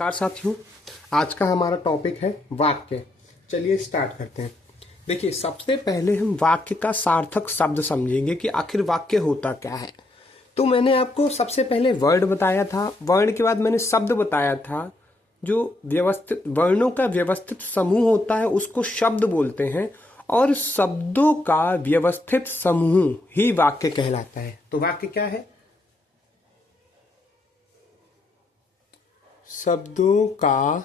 नमस्कार साथियों, आज का हमारा टॉपिक है वाक्य। चलिए स्टार्ट करते हैं। देखिए, सबसे पहले हम वाक्य का सार्थक शब्द समझेंगे कि आखिर वाक्य होता क्या है। तो मैंने आपको सबसे पहले वर्ड बताया था, वर्ड के बाद मैंने शब्द बताया था। जो व्यवस्थित वर्णों का व्यवस्थित समूह होता है उसको शब्द बोलते हैं, और शब्दों का व्यवस्थित समूह ही वाक्य कहलाता है। तो वाक्य क्या है? शब्दों का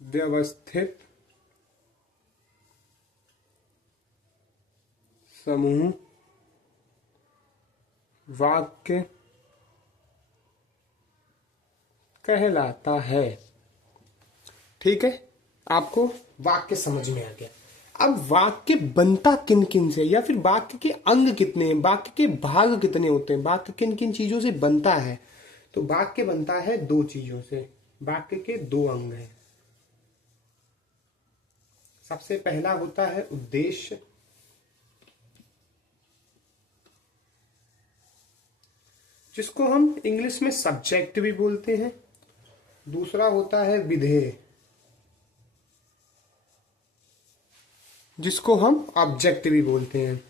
व्यवस्थित समूह वाक्य कहलाता है। ठीक है, आपको वाक्य समझ में आ गया। अब वाक्य बनता किन किन से, या फिर वाक्य के अंग कितने हैं, वाक्य के भाग कितने होते हैं, वाक्य किन किन चीजों से बनता है। तो वाक्य बनता है दो चीजों से। वाक्य के दो अंग हैं। सबसे पहला होता है उद्देश्य, जिसको हम इंग्लिश में सब्जेक्ट भी बोलते हैं। दूसरा होता है विधेय, जिसको हम ऑब्जेक्ट भी बोलते हैं।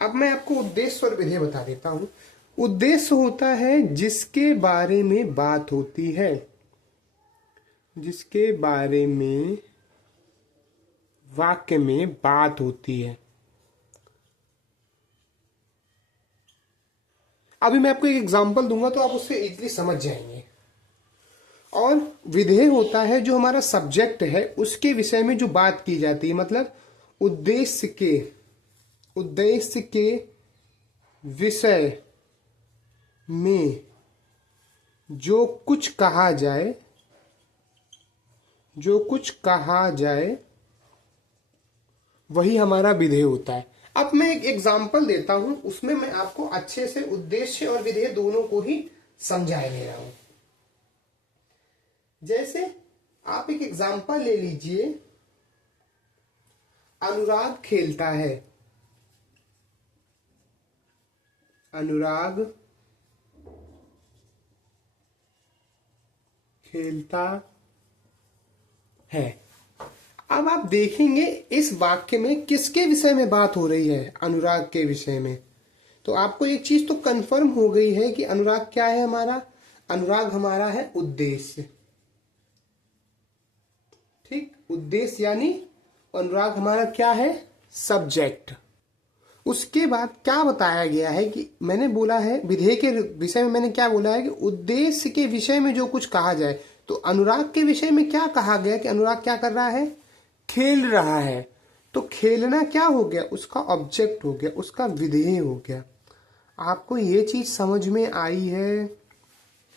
अब मैं आपको उद्देश्य और विधेय बता देता हूं। उद्देश्य होता है जिसके बारे में बात होती है, जिसके बारे में वाक्य में बात होती है। अभी मैं आपको एक एग्जांपल दूंगा तो आप उससे इजीली समझ जाएंगे। और विधेय होता है जो हमारा सब्जेक्ट है, उसके विषय में जो बात की जाती है। मतलब उद्देश्य के विषय में जो कुछ कहा जाए वही हमारा विधेय होता है। अब मैं एक एग्जांपल देता हूं, उसमें मैं आपको अच्छे से उद्देश्य और विधेय दोनों को ही समझाए दे रहा हूं। जैसे आप एक एग्जांपल ले लीजिए, अनुराग खेलता है। अनुराग खेलता है। अब आप देखेंगे इस वाक्य में किसके विषय में बात हो रही है? अनुराग के विषय में। तो आपको एक चीज तो कंफर्म हो गई है कि अनुराग क्या है हमारा? अनुराग हमारा है उद्देश्य। ठीक, उद्देश्य यानी अनुराग हमारा क्या है? सब्जेक्ट। उसके बाद क्या बताया गया है कि मैंने बोला है विधेय के विषय में, मैंने क्या बोला है कि उद्देश्य के विषय में जो कुछ कहा जाए। तो अनुराग के विषय में क्या कहा गया कि अनुराग क्या कर रहा है? खेल रहा है। तो खेलना क्या हो गया? उसका ऑब्जेक्ट हो गया, उसका विधेय हो गया। आपको ये चीज समझ में आई है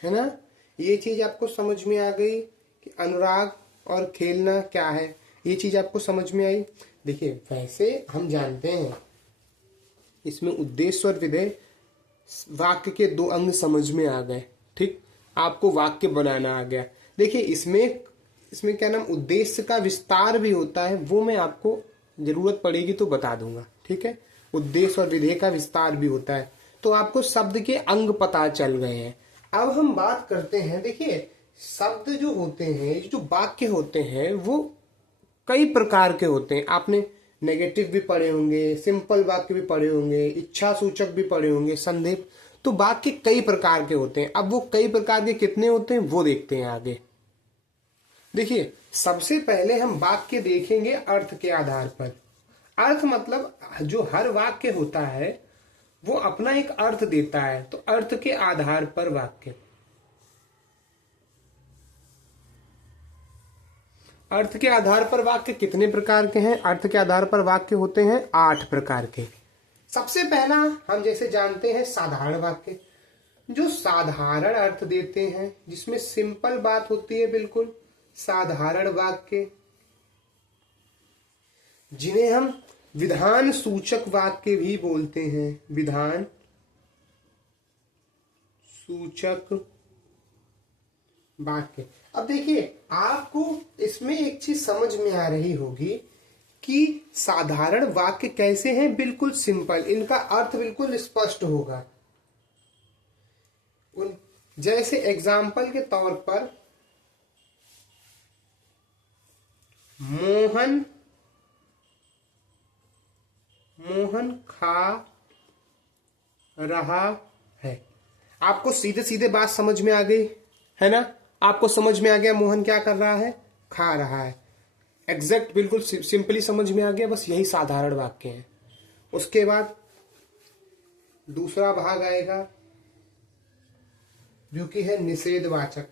ना? ये चीज आपको समझ में आ गई कि अनुराग और खेलना क्या है। ये चीज आपको समझ में आई। देखिए, वैसे हम जानते हैं इसमें उद्देश्य और विधेय, वाक्य के दो अंग समझ में आ गए। ठीक, आपको वाक्य बनाना आ गया। देखिए, इसमें क्या नाम, उद्देश्य का विस्तार भी होता है, वो मैं आपको जरूरत पड़ेगी तो बता दूंगा। ठीक है, उद्देश्य और विधेय का विस्तार भी होता है। तो आपको शब्द के अंग पता चल गए हैं। अब हम बात करते हैं। देखिए, शब्द जो होते हैं, जो वाक्य होते हैं, वो कई प्रकार के होते हैं। आपने नेगेटिव भी पढ़े होंगे, सिंपल वाक्य भी पढ़े होंगे, इच्छा सूचक भी पढ़े होंगे, संदेह। तो वाक्य कई प्रकार के होते हैं। अब वो कई प्रकार के कितने होते हैं वो देखते हैं आगे। देखिए, सबसे पहले हम वाक्य देखेंगे अर्थ के आधार पर। अर्थ मतलब जो हर वाक्य होता है वो अपना एक अर्थ देता है। तो अर्थ के आधार पर वाक्य, अर्थ के आधार पर वाक्य कितने प्रकार के हैं? अर्थ के आधार पर वाक्य होते हैं 8 प्रकार के। सबसे पहला हम जैसे जानते हैं साधारण वाक्य, जो साधारण अर्थ देते हैं, जिसमें सिंपल बात होती है, बिल्कुल साधारण वाक्य, जिन्हें हम विधान सूचक वाक्य भी बोलते हैं। विधान सूचक वाक्य। अब देखिए, आपको इसमें एक चीज समझ में आ रही होगी कि साधारण वाक्य कैसे हैं। बिल्कुल सिंपल, इनका अर्थ बिल्कुल स्पष्ट होगा। जैसे एग्जाम्पल के तौर पर मोहन मोहन खा रहा है। आपको सीधे सीधे बात समझ में आ गई है ना? आपको समझ में आ गया मोहन क्या कर रहा है? खा रहा है। एग्जैक्ट बिल्कुल सिंपली समझ में आ गया। बस यही साधारण वाक्य है। उसके बाद दूसरा भाग आएगा जो कि है निषेधवाचक।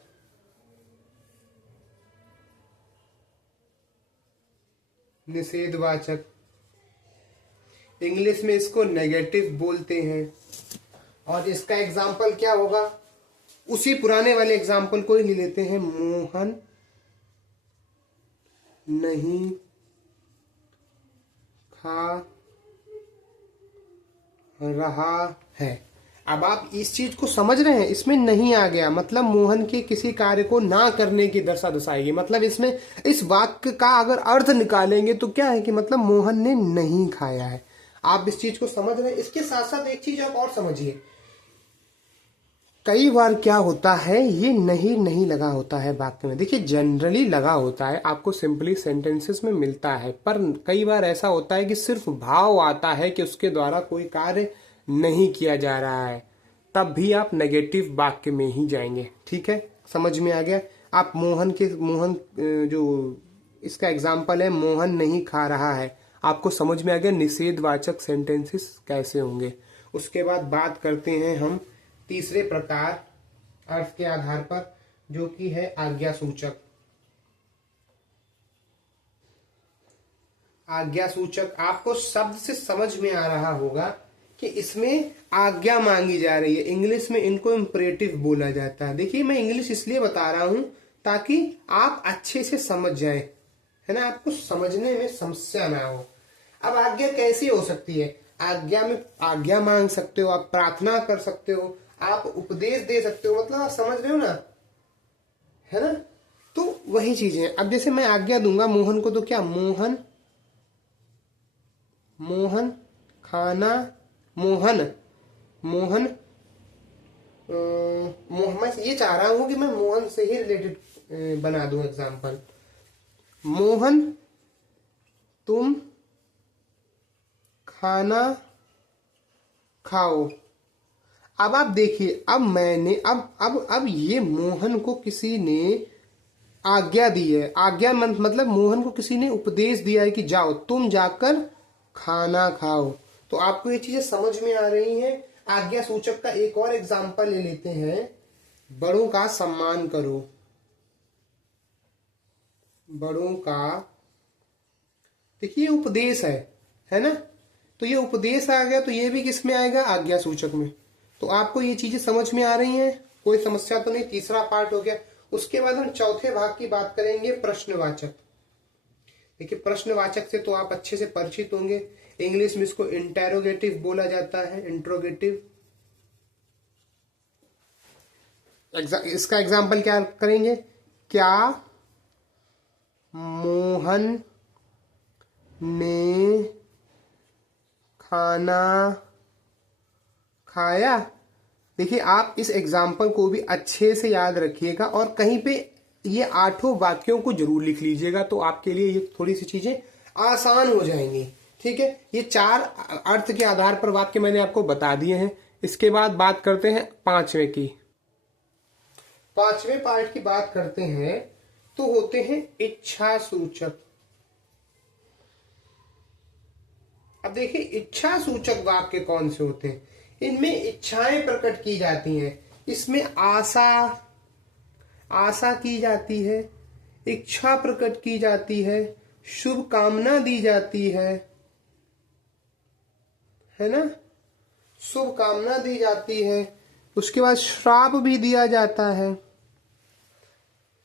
निषेधवाचक इंग्लिश में इसको नेगेटिव बोलते हैं। और इसका एग्जाम्पल क्या होगा? उसी पुराने वाले एग्जाम्पल को ही ले लेते हैं। मोहन नहीं खा रहा है। अब आप इस चीज को समझ रहे हैं? इसमें नहीं आ गया मतलब मोहन के किसी कार्य को ना करने की दर्शाएगी। मतलब इसमें इस वाक्य का अगर अर्थ निकालेंगे तो क्या है कि मतलब मोहन ने नहीं खाया है। आप इस चीज को समझ रहे हैं? इसके साथ साथ एक चीज आप और समझिए। कई बार क्या होता है, ये नहीं नहीं लगा होता है वाक्य में। देखिए जनरली लगा होता है, आपको सिंपली सेंटेंसेस में मिलता है, पर कई बार ऐसा होता है कि सिर्फ भाव आता है कि उसके द्वारा कोई कार्य नहीं किया जा रहा है, तब भी आप नेगेटिव वाक्य में ही जाएंगे। ठीक है, समझ में आ गया? आप मोहन जो इसका एग्जाम्पल है मोहन नहीं खा रहा है, आपको समझ में आ गया निषेधवाचक सेंटेंसेस कैसे होंगे। उसके बाद बात करते हैं हम तीसरे प्रकार अर्थ के आधार पर, जो कि है आज्ञा सूचक। आज्ञा सूचक आपको शब्द से समझ में आ रहा होगा कि इसमें आज्ञा मांगी जा रही है। इंग्लिश में इनको इम्परेटिव बोला जाता है। देखिए मैं इंग्लिश इसलिए बता रहा हूं ताकि आप अच्छे से समझ जाए, है ना, आपको समझने में समस्या ना हो। अब आज्ञा कैसी हो सकती है? आज्ञा में आज्ञा मांग सकते हो, आप प्रार्थना कर सकते हो, आप उपदेश दे सकते हो, मतलब आप समझ रहे हो ना, है ना? तो वही चीजें। अब जैसे मैं आज्ञा दूंगा मोहन को, तो क्या मोहन खाना मोहन मैं ये चाह रहा हूं कि मैं मोहन से ही रिलेटेड बना दूं एग्जाम्पल। मोहन तुम खाना खाओ। अब आप देखिए, अब मैंने अब ये मोहन को किसी ने आज्ञा दी है। आज्ञा मतलब मोहन को किसी ने उपदेश दिया है कि जाओ तुम जाकर खाना खाओ। तो आपको ये चीजें समझ में आ रही हैं। आज्ञा सूचक का एक और एग्जाम्पल ले लेते हैं, बड़ों का सम्मान करो। बड़ों का, देखिए उपदेश है ना? तो ये उपदेश आ गया, तो ये भी किस में आएगा? आज्ञा सूचक में। तो आपको ये चीजें समझ में आ रही हैं? कोई समस्या तो नहीं? तीसरा पार्ट हो गया। उसके बाद हम चौथे भाग की बात करेंगे, प्रश्नवाचक। देखिए प्रश्नवाचक से तो आप अच्छे से परिचित होंगे। इंग्लिश में इसको इंटेरोगेटिव बोला जाता है, इंट्रोगेटिव। इसका एग्जाम्पल क्या करेंगे? क्या मोहन ने खाना खाया? देखिए आप इस एग्जाम्पल को भी अच्छे से याद रखिएगा और कहीं पे ये 8 वाक्यों को जरूर लिख लीजिएगा, तो आपके लिए ये थोड़ी सी चीजें आसान हो जाएंगी। ठीक है, ये 4 अर्थ के आधार पर वाक्य मैंने आपको बता दिए हैं। इसके बाद बात करते हैं 5वें की। 5वें पार्ट की बात करते हैं तो होते हैं इच्छा सूचक। अब देखिए इच्छा सूचक वाक्य कौन से होते हैं? इनमें इच्छाएं प्रकट की जाती हैं। इसमें आशा की जाती है, इच्छा प्रकट की जाती है, शुभ कामना दी जाती है ना? शुभ कामना दी जाती है। उसके बाद श्राप भी दिया जाता है।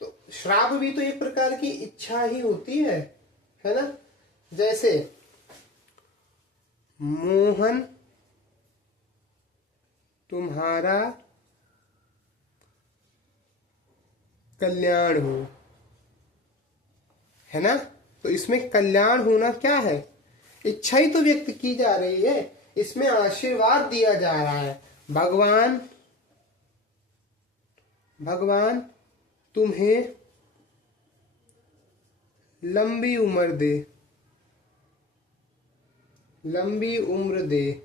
तो श्राप भी तो एक प्रकार की इच्छा ही होती है ना? जैसे मोहन तुम्हारा कल्याण हो, है ना? तो इसमें कल्याण होना क्या है? इच्छा ही तो व्यक्त की जा रही है। इसमें आशीर्वाद दिया जा रहा है। भगवान भगवान तुम्हें लंबी उम्र दे, लंबी उम्र दे,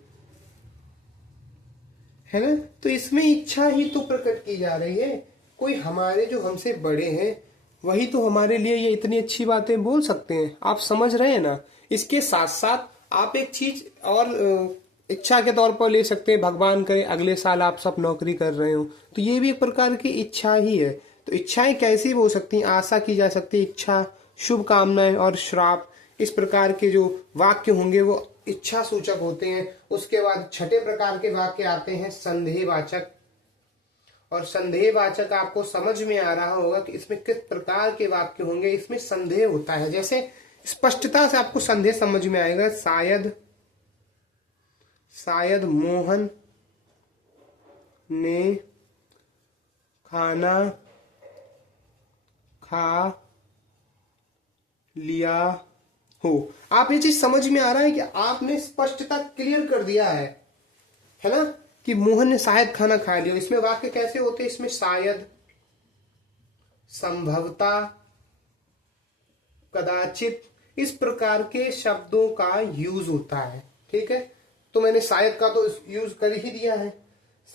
है ना। तो इसमें इच्छा ही तो प्रकट की जा रही है। कोई हमारे जो हमसे बड़े हैं वही तो हमारे लिए ये इतनी अच्छी बातें बोल सकते हैं। आप समझ रहे हैं ना। इसके साथ साथ आप एक चीज और इच्छा के तौर पर ले सकते हैं, भगवान करे अगले साल आप सब नौकरी कर रहे हो, तो ये भी एक प्रकार की इच्छा ही है। तो इच्छाएं कैसी हो सकती हैं, आशा की जा सकती है, इच्छा, शुभ कामनाएं और श्राप, इस प्रकार के जो वाक्य होंगे वो इच्छा सूचक होते हैं। उसके बाद छठे प्रकार के वाक्य आते हैं संदेहवाचक। और संदेहवाचक आपको समझ में आ रहा होगा कि इसमें किस प्रकार के वाक्य होंगे। इसमें संदेह होता है, जैसे स्पष्टता से आपको संदेह समझ में आएगा। शायद मोहन ने खाना खा लिया हो। आप ये चीज समझ में आ रहा है कि आपने स्पष्टता क्लियर कर दिया है ना, कि मोहन ने शायद खाना खा लिया। इसमें वाक्य कैसे होते हैं, इसमें शायद, संभवता, कदाचित, इस प्रकार के शब्दों का यूज होता है। ठीक है, तो मैंने शायद का तो यूज कर ही दिया है।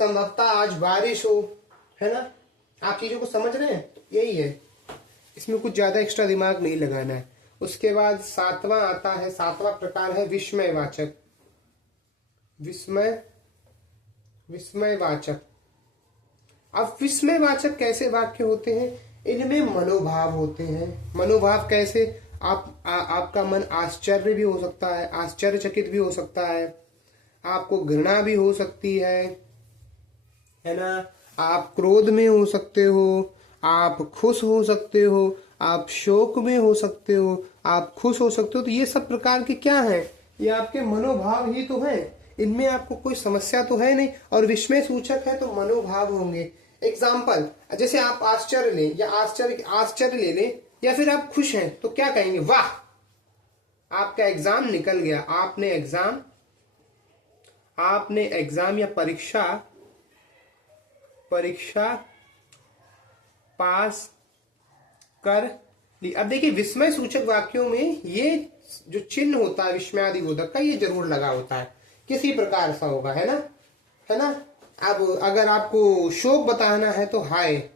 संभवता आज बारिश हो, है ना। आप चीजों को समझ रहे हैं, यही है। इसमें कुछ ज्यादा एक्स्ट्रा दिमाग नहीं लगाना है। उसके बाद सातवां आता है, सातवां प्रकार है विस्मयवाचक। विस्मयवाचक। अब विस्मयवाचक कैसे वाक्य होते हैं, इनमें मनोभाव होते हैं। मनोभाव कैसे, आपका मन आश्चर्य भी हो सकता है, आश्चर्यचकित भी हो सकता है, आपको घृणा भी हो सकती है ना। आप क्रोध में हो सकते हो, आप खुश हो सकते हो, आप शोक में हो सकते हो, आप खुश हो सकते हो। तो ये सब प्रकार के क्या है, ये आपके मनोभाव ही तो है। इनमें आपको कोई समस्या तो है नहीं। और विस्मय सूचक है तो मनोभाव होंगे। एग्जाम्पल, जैसे आप आश्चर्य लें या आश्चर्य ले लें, या फिर आप खुश हैं तो क्या कहेंगे, वाह आपका एग्जाम निकल गया, आपने एग्जाम या परीक्षा पास कर ली। अब देखिए विस्मय सूचक वाक्यों में ये जो चिन्ह होता है विस्मयादिबोधक का, ये जरूर लगा होता है, किसी प्रकार सा होगा, है ना। अब अगर आपको शोक बताना है तो हाय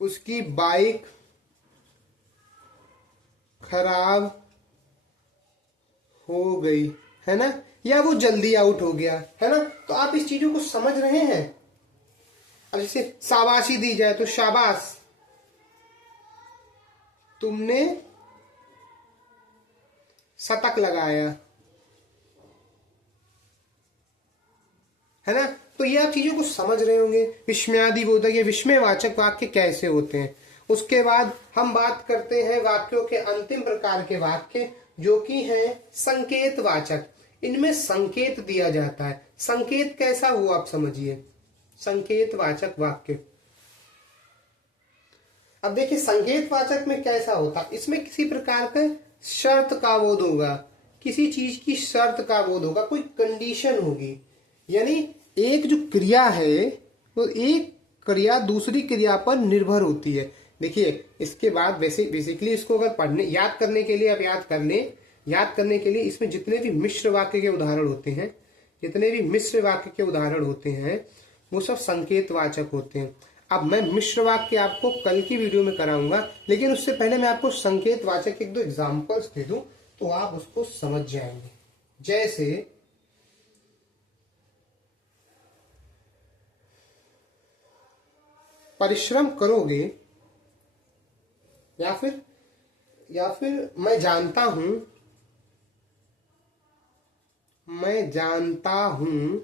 उसकी बाइक खराब हो गई, है ना, या वो जल्दी आउट हो गया, है ना। तो आप इस चीजों को समझ रहे हैं। अब जैसे शाबाशी दी जाए तो शाबाश, तुमने शतक लगाया, है ना। तो ये आप चीजों को समझ रहे होंगे। विस्मयादिबोधक ये विस्मयवाचक वाक्य कैसे होते हैं। उसके बाद हम बात करते हैं वाक्यों के अंतिम प्रकार के वाक्य, जो कि हैं संकेतवाचक। इनमें संकेत दिया जाता है। संकेत कैसा हुआ आप समझिए, संकेतवाचक वाक्य। अब देखिए संकेतवाचक में कैसा होता, इसमें किसी प्रकार का शर्त का बोध होगा, किसी चीज की शर्त का बोध होगा, कोई कंडीशन होगी। यानी एक जो क्रिया है वो एक क्रिया दूसरी क्रिया पर निर्भर होती है। देखिए इसके बाद बेसिकली इसको अगर पढ़ने याद करने के लिए आप याद करने के लिए इसमें जितने भी मिश्र वाक्य के उदाहरण होते हैं वो सब संकेतवाचक होते हैं। अब मैं मिश्र वाक्य आपको कल की वीडियो में कराऊंगा, लेकिन उससे पहले मैं आपको संकेतवाचक एक दो एग्जांपल्स दे दूं तो आप उसको समझ जाएंगे। जैसे परिश्रम करोगे, या फिर मैं जानता हूं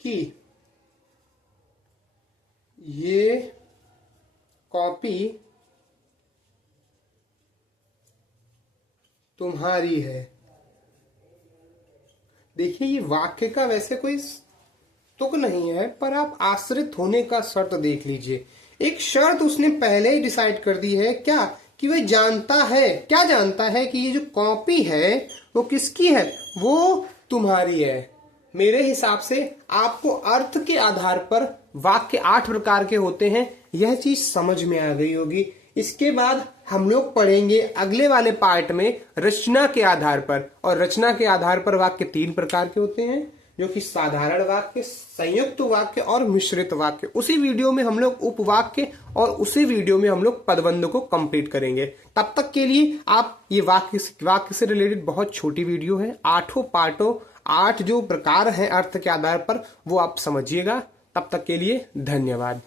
कि ये कॉपी तुम्हारी है। देखिए ये वाक्य का वैसे कोई तुक नहीं है, पर आप आश्रित होने का शर्त देख लीजिए। एक शर्त उसने पहले ही डिसाइड कर दी है, क्या, कि वह जानता है, क्या जानता है कि ये जो कॉपी है वो किसकी है, वो तुम्हारी है। मेरे हिसाब से आपको अर्थ के आधार पर वाक्य 8 प्रकार के होते हैं, यह चीज समझ में आ गई होगी। इसके बाद हम लोग पढ़ेंगे अगले वाले पार्ट में रचना के आधार पर, और रचना के आधार पर वाक्य 3 प्रकार के होते हैं, जो कि साधारण वाक्य, संयुक्त वाक्य और मिश्रित वाक्य। उसी वीडियो में हम लोग उपवाक्य और उसी वीडियो में हम लोग पदबंध को कंप्लीट करेंगे। तब तक के लिए आप ये वाक्य से रिलेटेड बहुत छोटी वीडियो है, 8 पार्टों 8 जो प्रकार हैं अर्थ के आधार पर, वो आप समझिएगा। तब तक के लिए धन्यवाद।